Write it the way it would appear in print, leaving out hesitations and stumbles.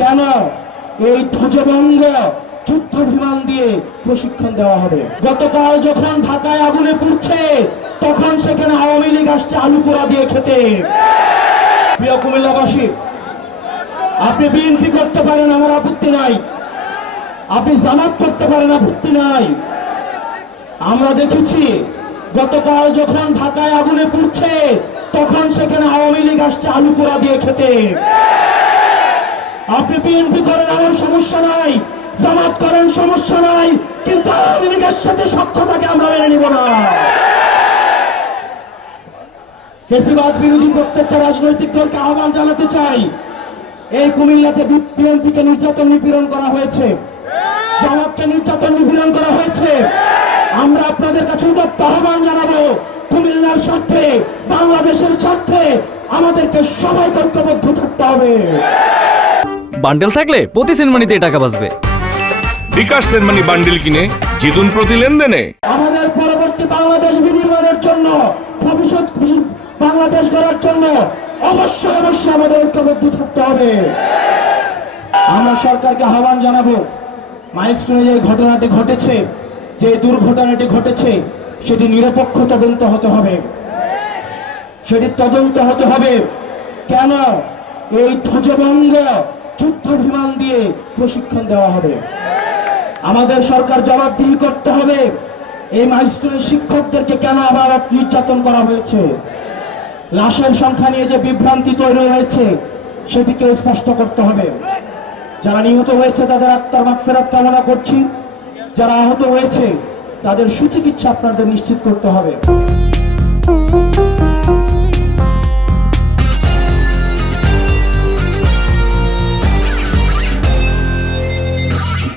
কেন এই ধ্বজভঙ্গ যুদ্ধ বিমান দিয়ে প্রশিক্ষণ দেওয়া হবে? গতকাল যখন ঢাকায় আগুনে পুড়ছে তখন সেখানে আওয়ামী লীগ আসছে আলু পোড়া দিয়ে খেতে। প্রিয় কুমিল্লাবাসী, আপনি বিএনপি করতে পারেন, আমার আপত্তি নাই। আপনি জামাত করতে পারেন, আপত্তি নাই। আমরা দেখেছি গতকাল যখন ঢাকায় আগুনে পুড়ছে তখন সেখানে আওয়ামী লীগ আসছে আলু পোড়া দিয়ে খেতে। আপনি বিএনপি করেন, আমার সমস্যা নাই। জামাত করেন, সমস্যা নাই। কিন্তু আওয়ামী লীগের সাথে সখ্যতাকে আমরা মেনে নিব না। ফ্যাসিবাদ বিরোধী প্রত্যেকটা রাজনৈতিক দলকে আহ্বান জানাতে চাই, এই কুমিল্লাতে বিএনপিকে নির্যাতন নিপীড়ন করা হয়েছে, জামাতকে নির্যাতন নিপীড়ন করা হয়েছে। আমরা আপনাদের কাছে উদাত্ত আহ্বান জানাবো, কুমিল্লার স্বার্থে, বাংলাদেশের স্বার্থে আমাদেরকে সবাই ঐক্যবদ্ধ থাকতে হবে। বান্ডেল থাকলে প্রতি সেনমানিতে টাকা বাঁচবে। বিকাশ সেনমানি বান্ডেল কিনে জিতুন প্রতি লেনদেনে। আমাদের পরবর্তী বাংলাদেশ বিনির্মাণের জন্য, ভবিষ্যৎ বাংলাদেশ গড়ার জন্য অবশ্যই অবশ্যই আমাদের ঐক্যবদ্ধ থাকতে হবে। আমরা সরকারকে আহ্বান জানাবো, মাইলস্টোনে যে ঘটনাটি ঘটেছে, যে দুর্ঘটনাটি ঘটেছে, সেটি নিরপেক্ষ তদন্ত হতে হবে। সেটি তদন্ত হতে হবে। কেন এই ধ্বজভঙ্গ যুদ্ধ বিমান দিয়ে প্রশিক্ষণ দেওয়া হবে? আমাদের সরকার জবাবদিহি করতে হবে। এই মাইলস্টোনের শিক্ষকদেরকে কেন আবার নির্যাতন করা হয়েছে? লাশের সংখ্যা নিয়ে যে বিভ্রান্তি তৈরি হয়েছে সেটিকে স্পষ্ট করতে হবে। যারা নিহত হয়েছে তাদের আত্মার মাগফিরাত কামনা করছি। যারা আহত হয়েছে তাদের সুচিকিৎসা আপনাদের নিশ্চিত করতে হবে।